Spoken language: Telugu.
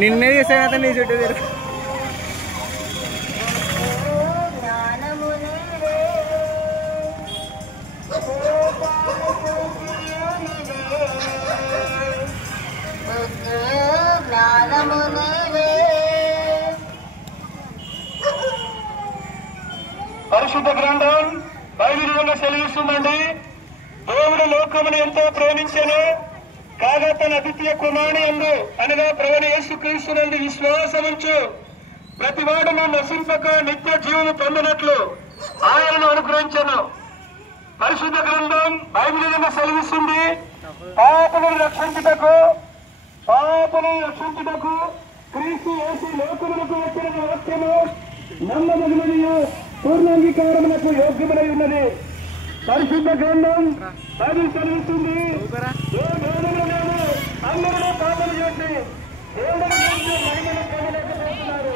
నిన్నే చేసా నీ చుట్టూ పరిశుద్ధ గ్రంథం బైబిలుగా సెలవిస్తుందండి. దేవుడు లోకమును ఎంతో ప్రేమించెను కాగా తన అద్వితీయ కుమారుని యందు అనగా ప్రభువైన యేసుక్రీస్తునందు విశ్వాసముంచు ప్రతివాడును నశింపక నిత్య జీవము పొందినట్లు ఆయనను అనుగ్రహించెను. పరిశుద్ధ గ్రంథం బైబిలుగా సెలవిస్తుంది. పాపులను రక్షించుటకు క్రీస్తు యేసు లోకమునకు వచ్చిన వాక్యము నమ్మదగినదియు పూర్ణాంగీకారమునకు యోగ్యమై ఉన్నది. పరిశుద్ధ గ్రంథం బైబిల్ సెలవిస్తుంది. అందరూ పాపలు చేసి దేవుడి గురించి మహిమను పొందలేకపోతున్నారు.